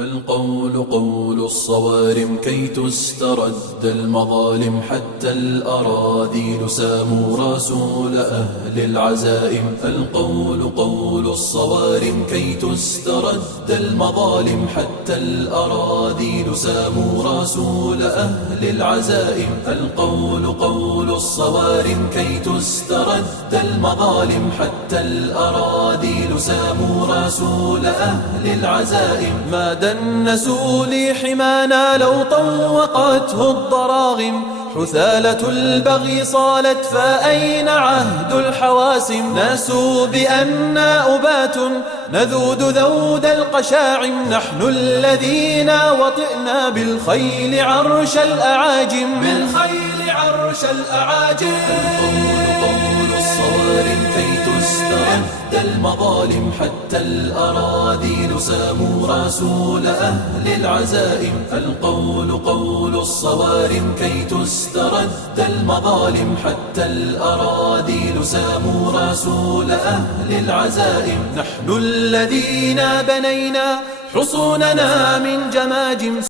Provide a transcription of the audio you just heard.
القول قول الصوارم كي تسترد المظالم، حتى الأراذيل ساموا رسول أهل العزائم. القول قول الصوارم كي تسترد المظالم، حتى الأراذيل ساموا رسول أهل العزائم. القول قول الصوارم كي تسترد المظالم، حتى الأراذيل ساموا رسول أهل العزائم. ما دنسوا لي حمانا لو طوقته الضراغم، حثالة البغي صالت فأين عهد الحواسم. ناسوا بأننا أبات نذود ذود القشاعم، نحن الذين وطئنا بالخيل عرش الأعاجم. بالخيل عرش الأعاجم. قول الصوارم كي تسترد المظالم، حتى الأراذيل ساموا رسول أهل العزائم. القول قول الصوارم كي تسترد المظالم، حتى الأراذيل ساموا رسول أهل العزائم. نحن الذين بنينا حصوننا من جماجم.